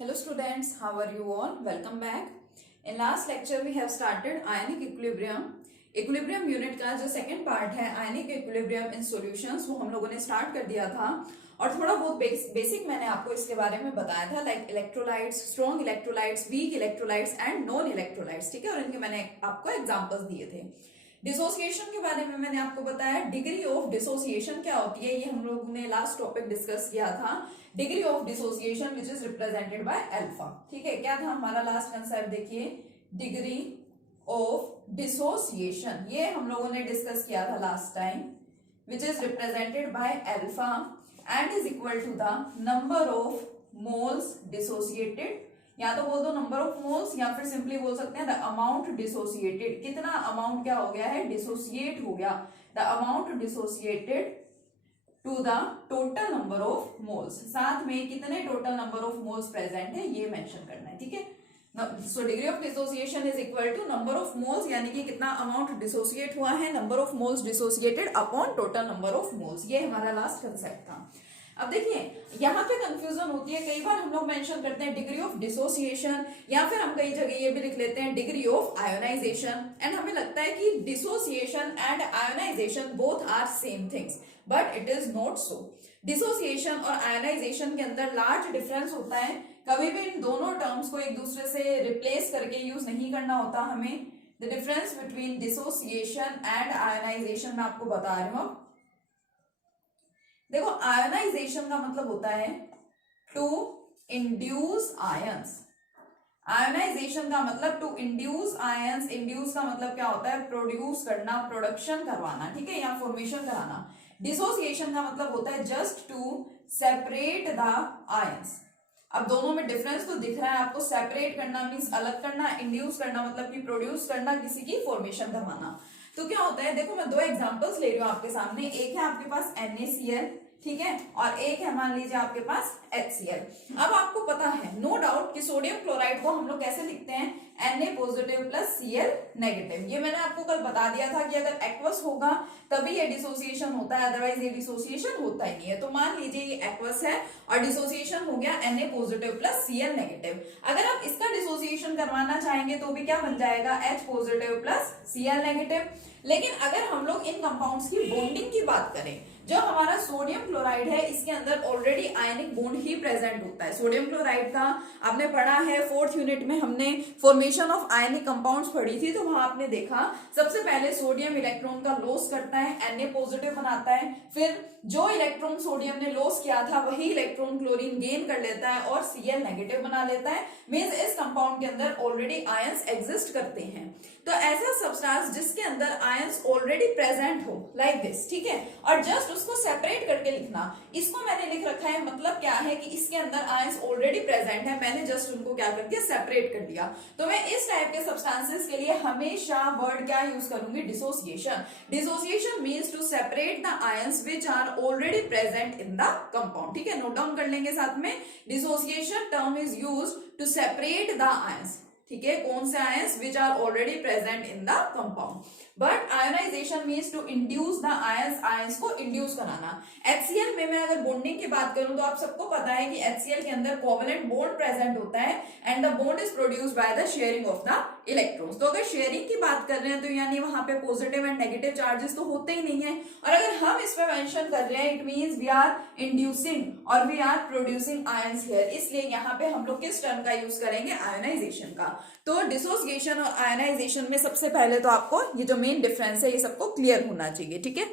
Hello students, how are you all? Welcome back. In last lecture we have started ionic equilibrium. Equilibrium unit का जो second part है ionic equilibrium in solutions वो हम लोगों ने start कर दिया था और थोड़ा बहुत बेसिक मैंने आपको इसके बारे में बताया था like electrolytes, strong electrolytes, weak electrolytes and non electrolytes, ठीक है। और इनके मैंने आपको एग्जांपल्स दिए थे। डिसोसिएशन के बारे में मैंने आपको बताया डिग्री ऑफ डिसोसिएशन क्या होती है, ये हम लोगों ने लास्ट टॉपिक डिस्कस किया था। Degree of dissociation which is represented by alpha, ठीक है। क्या था हमारा लास्ट कंसेप्ट, देखिए डिग्री ऑफ डिसोसिएशन, ये हम लोगों ने डिस्कस किया था last time, which is represented by alpha and is equal to the number of moles dissociated, या तो बोल दो नंबर ऑफ मोल्स या फिर सिंपली बोल सकते हैं द अमाउंट डिसोसिएटेड, कितना अमाउंट क्या हो गया है, डिसोसिएट हो गया, the amount dissociated to the total number of moles, साथ में कितने total number of moles present है ये मेंशन करना है, ठीक है। So degree of dissociation is equal to number of moles, यानी कि कितना अमाउंट डिसोसिएट हुआ है, number of moles dissociated upon total number of moles, ये हमारा लास्ट कंसेप्ट था। अब देखिए यहाँ पे कंफ्यूजन होती है, कई बार हम लोग मेंशन करते हैं डिग्री ऑफ डिसोसिएशन या फिर हम कई जगह ये भी लिख लेते हैं डिग्री ऑफ आयोनाइजेशन, एंड हमें लगता है कि dissociation and ionisation both are same things, but it is not so. Dissociation और आयोनाइजेशन के अंदर लार्ज डिफरेंस होता है, कभी भी इन दोनों टर्म्स को एक दूसरे से रिप्लेस करके यूज नहीं करना होता हमें। The difference between dissociation and ionisation मैं आपको बता रही हूँ। देखो आयोनाइजेशन का मतलब होता है टू इंड्यूस आयंस, आयोनाइजेशन का मतलब टू इंड्यूस आयंस, इंड्यूस का मतलब क्या होता है, प्रोड्यूस करना, प्रोडक्शन करवाना, ठीक है, या फॉर्मेशन कराना। डिसोसिएशन का मतलब होता है just to separate the ions. अब दोनों में डिफरेंस तो दिख रहा है आपको, सेपरेट करना मींस अलग करना, इंड्यूस करना मतलब कि प्रोड्यूस करना, किसी की फॉर्मेशन करवाना। तो क्या होता है, देखो मैं दो एग्जांपल्स ले रही हूँ आपके सामने, एक है आपके पास NaCl, ठीक है, और एक है मान लीजिए आपके पास HCl। अब आपको पता है नो डाउट कि सोडियम क्लोराइड को हम लोग कैसे लिखते हैं, Na positive plus Cl negative. ये मैंने आपको कल बता दिया था कि अगर एक्वस होगा तभी ये डिसोसिएशन होता है, अदरवाइज ये डिसोसिएशन होता ही नहीं है। तो मान लीजिए ये एक्वस है और डिसोसिएशन हो गया Na positive plus Cl negative. अगर आप इसका डिसोसिएशन करवाना चाहेंगे तो भी क्या बन जाएगा, H positive plus Cl negative. लेकिन अगर हम लोग इन कंपाउंड्स की बॉन्डिंग की बात करें, जो हमारा सोडियम क्लोराइड है इसके अंदर ऑलरेडी आयनिक बॉन्ड ही प्रेजेंट होता है। सोडियम क्लोराइड का आपने पढ़ा है 4th यूनिट में, हमने फॉर्मेशन ऑफ आयनिक कंपाउंड्स पढ़ी थी, तो वहां आपने देखा सबसे पहले सोडियम इलेक्ट्रॉन का लॉस करता है, Na पॉजिटिव बनाता है, फिर जो इलेक्ट्रॉन सोडियम ने लॉस किया था वही इलेक्ट्रॉन क्लोरीन गेन कर लेता है और Cl नेगेटिव बना लेता है। मींस इस कंपाउंड के अंदर ऑलरेडी आयंस एग्जिस्ट करते हैं। तो ऐसा सब्सटेंस जिसके अंदर आयंस ऑलरेडी प्रेजेंट हो लाइक दिस, ठीक है, और जस्ट उसको सेपरेट करके लिखना, इसको मैंने लिख रखा है, मतलब क्या है कि इसके अंदर आयंस ऑलरेडी प्रेजेंट है, मैंने जस्ट उनको क्या करके सेपरेट कर दिया। तो मैं इस टाइप के सब्सटेंसेस के लिए हमेशा वर्ड क्या यूज करूंगी, dissociation. Dissociation means to separate the ions which are already present in the compound, ठीक है, नोट डाउन कर लेंगे साथ में। Dissociation term is used to separate the ions, ठीक है, कौन से ions, which are already present in the compound. But ionisation means to induce the ions, ions को इंड्यूस कराना। HCl में मैं अगर बॉन्डिंग की बात करूं तो आप सबको पता है कि HCl के अंदर कोवेलेंट बॉन्ड प्रेजेंट होता है and the bond is produced by the sharing of the electrons. तो अगर शेयरिंग की बात कर रहे हैं तो यानी वहां पे पॉजिटिव एंड नेगेटिव चार्जेस तो होते ही नहीं है, और अगर हम इस पे मेंशन कर रहे हैं it means we are inducing और we are producing ions here, इसलिए यहाँ पे हम लोग किस टर्म का यूज करेंगे, आयोनाइजेशन का। तो डिसोसिएशन और आयोनाइजेशन में सबसे पहले तो आपको ये जो मेन डिफरेंस है ये सबको क्लियर होना चाहिए, ठीक है।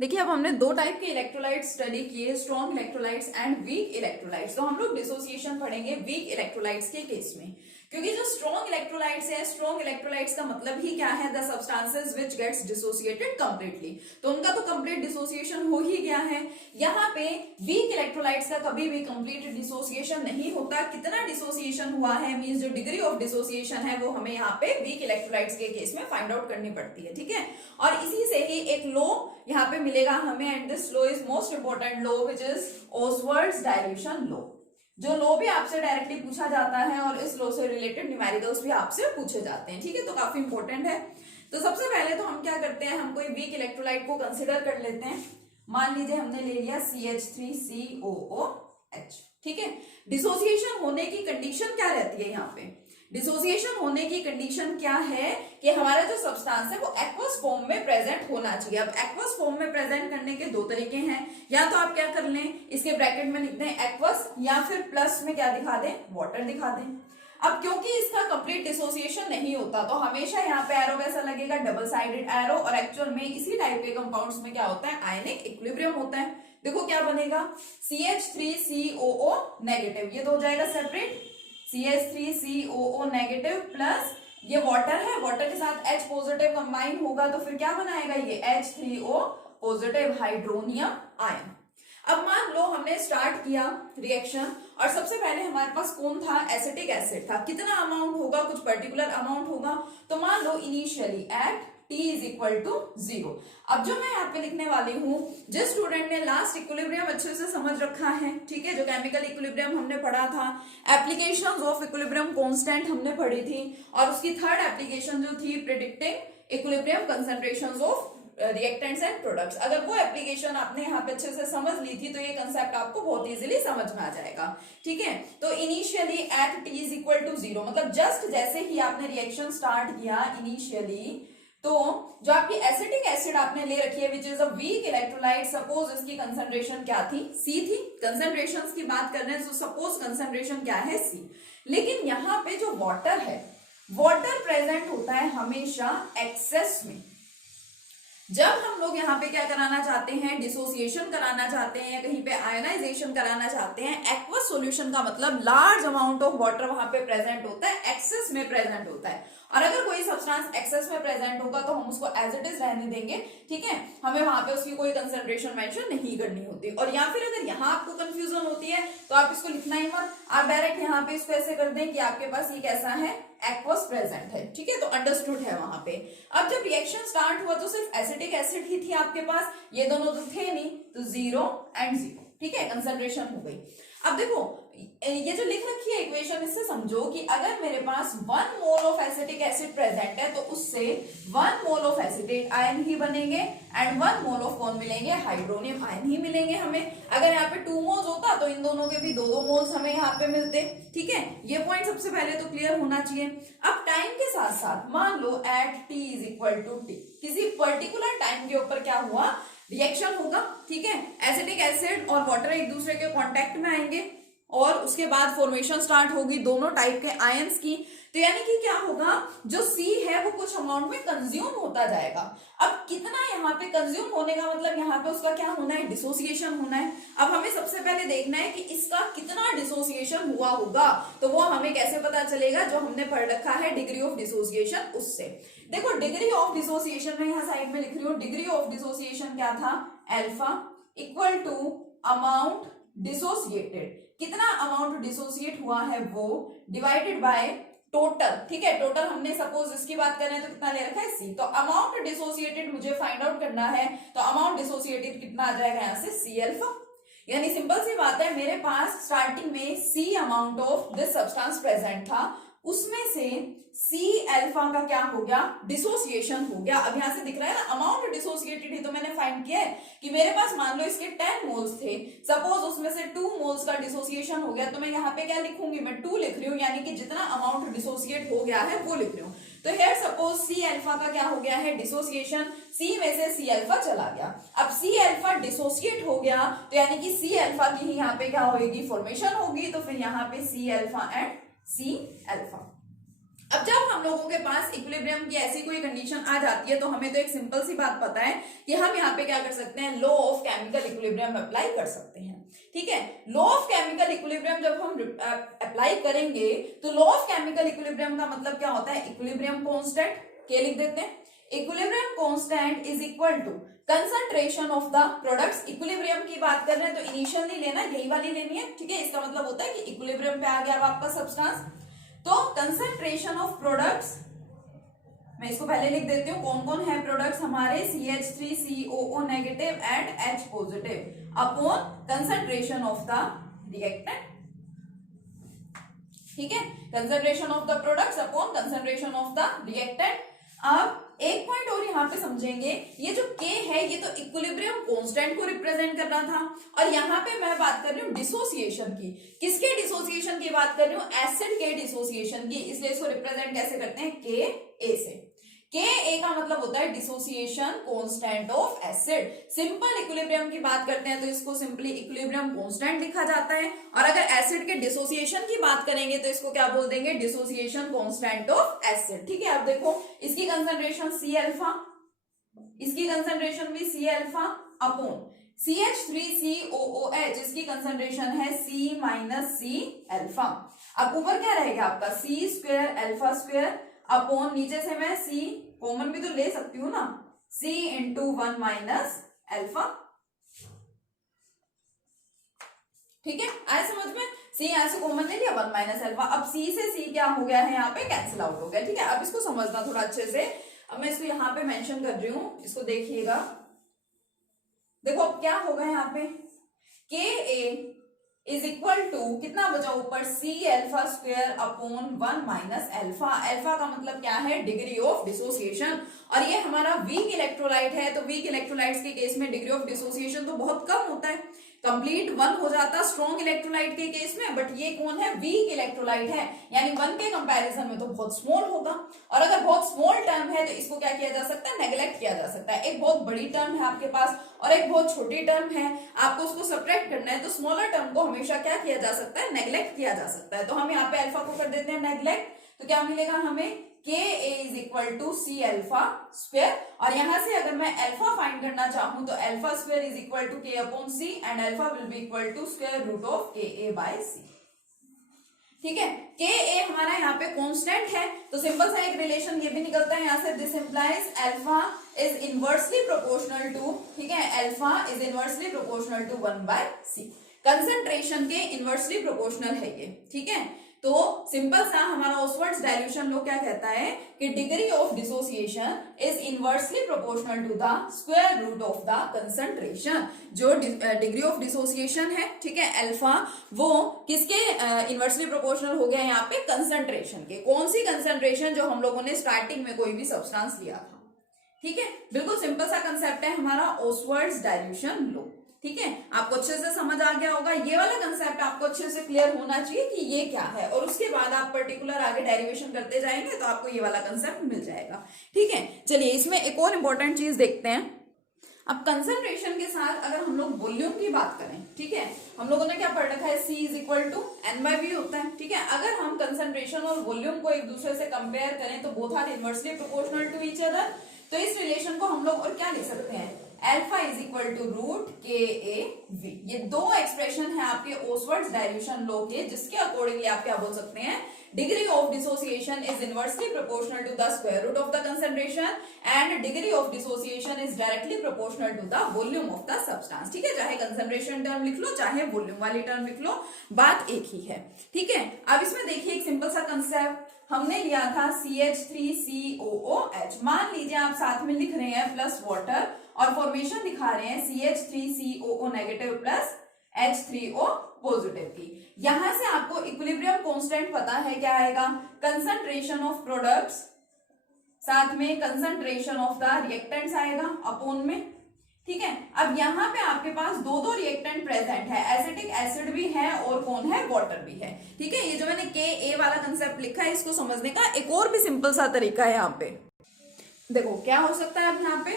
देखिए अब हमने दो टाइप के इलेक्ट्रोलाइट्स स्टडी किए, strong electrolytes and weak electrolytes. तो हम लोग डिसोसिएशन पढ़ेंगे वीक इलेक्ट्रोलाइट्स के केस में, क्योंकि जो स्ट्रॉन्ग इलेक्ट्रोलाइट्स है, स्ट्रॉन्ग इलेक्ट्रोलाइट्स का मतलब ही क्या है, the substances which gets dissociated completely, तो उनका तो कंप्लीट डिसोसिएशन हो ही गया है। यहाँ पे वीक इलेक्ट्रोलाइट्स का कभी भी कंप्लीट डिसोसिएशन नहीं होता। कितना डिसोसिएशन हुआ है मींस जो डिग्री ऑफ डिसोसिएशन है वो हमें यहाँ पे वीक इलेक्ट्रोलाइट्स के केस में फाइंड आउट करनी पड़ती है, ठीक है। और इसी से ही एक लॉ यहाँ पे मिलेगा हमें, and this law is most important law which is Ostwald's dilution law, जो लॉ भी आपसे डायरेक्टली पूछा जाता है और इस लॉ से रिलेटेड न्यूमेरिकल्स भी आपसे पूछे जाते हैं, ठीक है, तो काफी इंपॉर्टेंट है। तो सबसे पहले तो हम क्या करते हैं, हम कोई वीक इलेक्ट्रोलाइट को कंसिडर कर लेते हैं। मान लीजिए हमने ले लिया CH3COO H। ठीक है, डिसोसिएशन होने की कंडीशन क्या रहती है यहाँ पे? डिसोसिएशन होने की कंडीशन क्या है कि हमारा जो सब्सटेंस है वो एक्वस फॉर्म में प्रेजेंट होना चाहिए। अब एक्वस फॉर्म में प्रेजेंट करने के दो तरीके हैं, या तो आप क्या कर लें, इसके ब्रैकेट में लिख दें एक्वस, या फिर प्लस में क्या दिखा दें, वाटर दिखा दें। अब क्योंकि इसका कंप्लीट डिसोसिएशन नहीं होता तो हमेशा यहाँ पे एरो कैसा लगेगा, डबल साइडेड एरो, और एक्चुअल में इसी टाइप के कंपाउंड्स में क्या होता है, आयनिक इक्विलिब्रियम होता है। देखो क्या बनेगा, CH3COO नेगेटिव, ये तो हो जाएगा सेपरेट, CH3COO नेगेटिव प्लस ये वाटर है, वाटर के साथ H पॉजिटिव कंबाइन होगा तो फिर क्या बनाएगा ये H3O पॉजिटिव हाइड्रोनियम आयन। अब मान लो हमने स्टार्ट किया रिएक्शन और सबसे पहले हमारे पास कौन था, एसिटिक एसिड था। कितना अमाउंट होगा, कुछ पर्टिकुलर अमाउंट होगा, तो मान लो initially at T is equal to 0। अब जो मैं यहाँ पे लिखने वाली हूँ, जिस स्टूडेंट ने लास्ट इक्विलिब्रियम अच्छे से समझ रखा है, ठीक है, जो केमिकल इक्विलिब्रियम हमने पढ़ा था, एप्लीकेशंस ऑफ इक्विलिब्रियम कांस्टेंट हमने पढ़ी थी, और उसकी थर्ड एप्लीकेशन जो थी predicting equilibrium concentrations of reactants and products, अगर वो एप्लीकेशन आपने यहाँ पे अच्छे से समझ ली थी तो ये कंसेप्ट आपको बहुत इजीली समझ में आ जाएगा। ठीक है, तो initially at T is equal to 0, मतलब जस्ट जैसे ही आपने रिएक्शन स्टार्ट किया इनिशियली, तो जो आपकी एसिटिक एसिड आपने ले रखी है which is a weak electrolyte, suppose इसकी कंसंट्रेशन क्या थी, C थी। कंसंट्रेशंस की बात कर रहे हैं तो सपोज कंसंट्रेशन क्या है, C। लेकिन यहाँ पे जो वाटर है, वाटर प्रेजेंट होता है हमेशा एक्सेस में। जब हम लोग यहाँ पे क्या कराना चाहते हैं, डिसोसिएशन कराना चाहते हैं या कहीं पे आयोनाइजेशन कराना चाहते हैं, एक्वस सॉल्यूशन का मतलब लार्ज अमाउंट ऑफ वाटर वहां पे प्रेजेंट होता है, एक्सेस में प्रेजेंट होता है। और अगर कोई सब्सटेंस एक्सेस में प्रेजेंट होगा तो हम उसको एज इट इज रहने देंगे, ठीक है, हमें वहां पे उसकी कोई कंसंट्रेशन मेंशन नहीं करनी होती। और या फिर अगर यहाँ आपको कंफ्यूजन होती है तो आप इसको लिखना ही मत, आप डायरेक्ट यहाँ पे इसको ऐसे कर दें कि आपके पास ये कैसा है, एक्वस प्रेजेंट है। ठीक है, तो अंडरस्टूड है वहां पे। अब जब रिएक्शन स्टार्ट हुआ तो सिर्फ एसिटिक एसिड ही थी आपके पास, ये दोनों तो थे नहीं, तो 0 and 0, ठीक है, कंसंट्रेशन हो गई। अब देखो ये जो लिख रखी है इक्वेशन, इससे समझो कि अगर मेरे पास 1 mole of acetic acid present है तो उससे 1 मोल ऑफ एसिटेट आयन ही बनेंगे एंड 1 मोल ऑफ कौन मिलेंगे, हाइड्रोनियम आयन ही मिलेंगे हमें। अगर यहाँ पे 2 मोल्स होता तो इन दोनों के भी 2-2 मोल्स हमें यहाँ पे मिलते। ठीक है, ये पॉइंट सबसे पहले तो क्लियर होना चाहिए। अब टाइम के साथ साथ मान लो at T is equal to T, किसी पर्टिकुलर टाइम के ऊपर क्या हुआ, रिएक्शन होगा। ठीक है, एसिटिक एसिड और वाटर एक दूसरे के कांटेक्ट में आएंगे और उसके बाद फॉर्मेशन स्टार्ट होगी दोनों टाइप के आयंस की। तो यानी कि क्या होगा, जो C है वो कुछ अमाउंट में कंज्यूम होता जाएगा। अब कितना यहाँ पे कंज्यूम होने का मतलब यहाँ पे उसका क्या होना है, डिसोसिएशन होना है। अब हमें सबसे पहले देखना है कि इसका कितना डिसोसिएशन हुआ होगा, तो वो हमें कैसे पता चलेगा, जो हमने पढ़ रखा है डिग्री ऑफ डिसोसिएशन उससे। देखो डिग्री ऑफ डिसोसिएशन में यहाँ साइड में लिख रही हूँ, डिग्री ऑफ डिसोसिएशन क्या था, alpha equal to amount dissociated, कितना अमाउंट डिसोसिएट हुआ है वो, डिवाइडेड बाय टोटल। ठीक है, टोटल हमने सपोज इसकी बात कर रहे हैं तो कितना ले रखा है, C। तो अमाउंट डिसोसिएटेड मुझे फाइंड आउट करना है, तो अमाउंट डिसोसिएटेड कितना आ जाएगा यहाँ से, C अल्फा। यानी सिंपल सी बात है, मेरे पास स्टार्टिंग में C amount of this substance present था, उसमें से C अल्फा का क्या हो गया, डिसोसिएशन हो गया। अब यहाँ से दिख रहा है ना अमाउंट डिसोसिएटेड ही तो मैंने फाइंड किया है कि मेरे पास मान लो इसके 10 मोल्स थे, सपोज उसमें से 2 मोल्स का डिसोसिएशन हो गया, तो मैं यहाँ पे क्या लिखूंगी, मैं 2 लिख रही हूँ, यानी कि जितना अमाउंट डिसोसिएट हो गया है वो लिख रही हूँ। तो हियर सपोज C अल्फा का क्या हो गया है, डिसोसिएशन, C में से C अल्फा चला गया। अब C अल्फा डिसोसिएट हो गया तो यानी कि C अल्फा की ही यहाँ पे क्या होगी, फॉर्मेशन होगी, तो फिर यहाँ पे C alpha and C alpha. अब जब हम लोगों के पास इक्विलिब्रियम की ऐसी कोई कंडीशन आ जाती है तो हमें तो एक सिंपल सी बात पता है कि हम यहाँ पे क्या कर सकते हैं, law of chemical equilibrium apply कर सकते हैं। ठीक है, लॉ ऑफ केमिकल इक्विलिब्रियम जब हम अप्लाई करेंगे तो लॉ ऑफ केमिकल इक्विलिब्रियम का मतलब क्या होता है, इक्विलिब्रियम कांस्टेंट, क्या लिख देते हैं, equilibrium constant is equal to concentration of the products. Equilibrium की बात कर रहे हैं तो इनिशियल नहीं लेना, यही वाली लेनी है। ठीक है, इसका मतलब होता है कि इक्विलिब्रियम पे आ गया अब आपका सब्सटेंस, तो कंसंट्रेशन ऑफ प्रोडक्ट्स, मैं इसको पहले लिख देती हूँ कौन कौन है प्रोडक्ट्स हमारे, CH3COO negative and H positive upon concentration of the reactant. ठीक है, concentration of the products upon concentration of the reactant. अब एक पॉइंट और यहाँ पे समझेंगे, ये जो K है ये तो इक्विलिब्रियम कांस्टेंट को रिप्रेजेंट कर रहा था, और यहाँ पे मैं बात कर रही हूँ डिसोसिएशन की। किसके डिसोसिएशन की बात कर रही हूँ? एसिड के डिसोसिएशन की, इसलिए इसको रिप्रेजेंट कैसे करते हैं? Ka से। Ka का मतलब होता है dissociation constant of acid. Simple equilibrium की बात करते हैं तो इसको सिंपली इक्विलिब्रियम कांस्टेंट लिखा जाता है, और अगर एसिड के डिसोसिएशन की बात करेंगे तो इसको क्या बोल देंगे? Dissociation constant of acid. ठीक है, अब देखो इसकी कंसंट्रेशन C अल्फा, इसकी कंसंट्रेशन भी C अल्फा अपॉन CH3COOH, इसकी कंसंट्रेशन है C माइनस C अल्फा। अब ऊपर क्या रहेगा आपका? C square alpha square upon, नीचे से मैं C कॉमन भी तो ले सकती हूँ ना, C इंटू 1 माइनस अल्फा। ठीक है, आए समझ में? C यहां से कॉमन ले लिया, 1 माइनस अल्फा। अब C से C क्या हो गया है? यहाँ पे कैंसिल आउट हो गया। ठीक है, अब इसको समझना थोड़ा अच्छे से। अब मैं इसको यहाँ पे मेंशन कर रही हूं, इसको देखिएगा। देखो अब क्या होगा यहाँ पे? Ka इज इक्वल टू कितना बचा ऊपर? C alpha square upon 1 minus alpha. Alpha का मतलब क्या है? डिग्री ऑफ डिसोसिएशन, और ये हमारा वीक इलेक्ट्रोलाइट है, तो वीक इलेक्ट्रोलाइट्स के केस में डिग्री ऑफ डिसोसिएशन तो बहुत कम होता है, कंप्लीट 1 हो जाता स्ट्रॉन्ग इलेक्ट्रोलाइट के केस में, बट ये कौन है? वीक इलेक्ट्रोलाइट है, यानी 1 के कंपैरिजन में तो बहुत स्मॉल होगा। और अगर बहुत स्मॉल टर्म है तो इसको क्या किया जा सकता है? नेग्लेक्ट किया जा सकता है। एक बहुत बड़ी टर्म है आपके पास और एक बहुत छोटी टर्म है, आपको उसको सब्ट्रैक्ट करना है, तो स्मॉलर टर्म को हमेशा क्या किया जा सकता है? नेग्लेक्ट किया जा सकता है। तो हम यहाँ पे अल्फा को कर देते हैं नेग्लेक्ट, तो क्या मिलेगा हमें? Ka is equal to C alpha square, और यहां से अगर मैं अल्फा फाइंड करना चाहूं तो alpha square is equal to K upon C, and alpha will be equal to square root of Ka by C। ठीक है, Ka हमारा यहाँ पे कांस्टेंट है, तो सिंपल सा एक रिलेशन ये भी निकलता है यहाँ से, this implies alpha is inversely proportional to, ठीक है, alpha is inversely proportional to 1 by C। Concentration के इनवर्सली प्रोपोर्शनल है ये। ठीक है, तो सिंपल सा हमारा ऑसवर्ड्स डाइल्यूशन लॉ क्या कहता है कि degree of dissociation is inversely proportional to the square root of the concentration. जो डिग्री ऑफ डिसोसिएशन है, ठीक है, अल्फा, वो किसके इनवर्सली प्रोपोर्शनल हो गया यहाँ पे? कंसंट्रेशन के। कौन सी कंसंट्रेशन? जो हम लोगों ने स्टार्टिंग में कोई भी सब्सटेंस लिया था। ठीक है, बिल्कुल सिंपल सा कंसेप्ट है हमारा ऑसवर्ड्स डाइल्यूशन लॉ। ठीक है, आपको अच्छे से समझ आ गया होगा। ये वाला कंसेप्ट आपको अच्छे से क्लियर होना चाहिए कि ये क्या है, और उसके बाद आप पर्टिकुलर आगे डेरिवेशन करते जाएंगे तो आपको ये वाला कंसेप्ट मिल जाएगा। ठीक है, चलिए इसमें एक और इंपॉर्टेंट चीज देखते हैं। अब कंसंट्रेशन के साथ अगर हम लोग वॉल्यूम की बात करें, ठीक है, हम लोगों ने क्या पढ़ रखा है? C is equal to N by V होता है। ठीक है, अगर हम कंसंट्रेशन और वॉल्यूम को एक दूसरे से कंपेयर करें तो both are inversely proportional to each other, तो इस रिलेशन को हम लोग और क्या लिख सकते हैं? Alpha is equal to root Ka V। ये दो एक्सप्रेशन है आपके ऑसवर्ड्स डाइल्यूशन लॉ के, जिसके अकॉर्डिंगली आप क्या बोल सकते हैं? Degree of dissociation is inversely proportional to the square root of the concentration, and degree of dissociation is directly proportional to the volume of the substance. ठीक है, चाहे कंसंट्रेशन टर्म लिख लो चाहे वॉल्यूम वाली टर्म लिख लो, बात एक ही है। ठीक है, अब इसमें देखिए एक सिंपल सा कंसेप्ट हमने लिया था CH3COOH। मान लीजिए आप साथ में लिख रहे हैं प्लस वाटर और फॉर्मेशन दिखा रहे हैं CH3COO negative plus H3O positive की। यहां से आपको इक्विलिब्रियम कांस्टेंट पता है, क्या आएगा? कंसंट्रेशन ऑफ प्रोडक्ट्स साथ में कंसंट्रेशन ऑफ द रिएक्टेंट्स आएगा अपॉन में। ठीक है, अब यहाँ पे आपके पास दो रिएक्टेंट प्रेजेंट है, एसिटिक एसिड भी है और कौन है? वाटर भी है। ठीक है, ये जो मैंने Ka वाला कंसेप्ट लिखा है, इसको समझने का एक और भी सिंपल सा तरीका है। यहाँ पे देखो क्या हो सकता है। अब यहाँ पे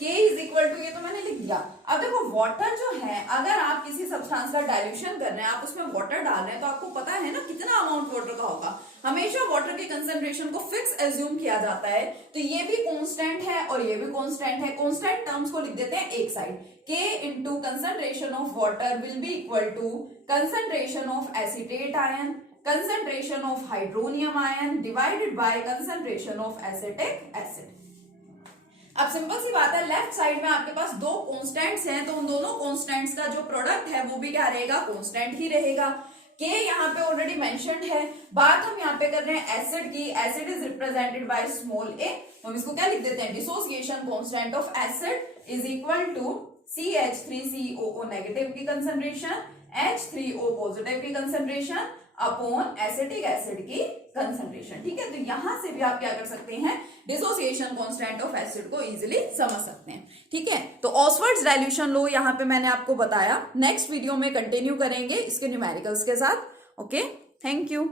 K इज इक्वल टू, ये तो मैंने लिख दिया। अब देखो वाटर जो है, अगर आप किसी सब्सटेंस का डाइल्यूशन कर रहे हैं, आप उसमें वाटर डाल रहे हैं, तो आपको पता है ना कितना अमाउंट वाटर का होगा। हमेशा वाटर के कंसंट्रेशन को फिक्स एज्यूम किया जाता है, तो ये भी कांस्टेंट है और ये भी कांस्टेंट है। कांस्टेंट टर्म्स को लिख देते हैं एक side. K into concentration of water will be equal to concentration of acetate ion, concentration of hydronium ion divided by concentration of acetic acid. अब सिंपल सी बात है, लेफ्ट साइड में आपके पास दो कांस्टेंट्स हैं, तो उन दोनों कांस्टेंट्स का जो प्रोडक्ट है वो भी क्या रहेगा? कांस्टेंट ही रहेगा। K यहाँ पे ऑलरेडी मेंशन्ड है। बात हम यहाँ पे कर रहे हैं एसिड की। Acid is represented by small a, तो हम इसको क्या लिख देते हैं? Dissociation constant of acid is equal to CH3COO negative की कंसंट्रेशन, H3O पॉजिटिव की कंसंट्रेशन अपॉन एसिटिक एसिड की कंसंट्रेशन। ठीक है, तो यहां से भी आप क्या कर सकते हैं, डिसोसिएशन कांस्टेंट ऑफ एसिड को इजीली समझ सकते हैं। ठीक है, तो ऑसवर्ड्स डाइल्यूशन लो यहां पे मैंने आपको बताया, नेक्स्ट वीडियो में कंटिन्यू करेंगे इसके न्यूमेरिकल्स के साथ। Okay, thank you.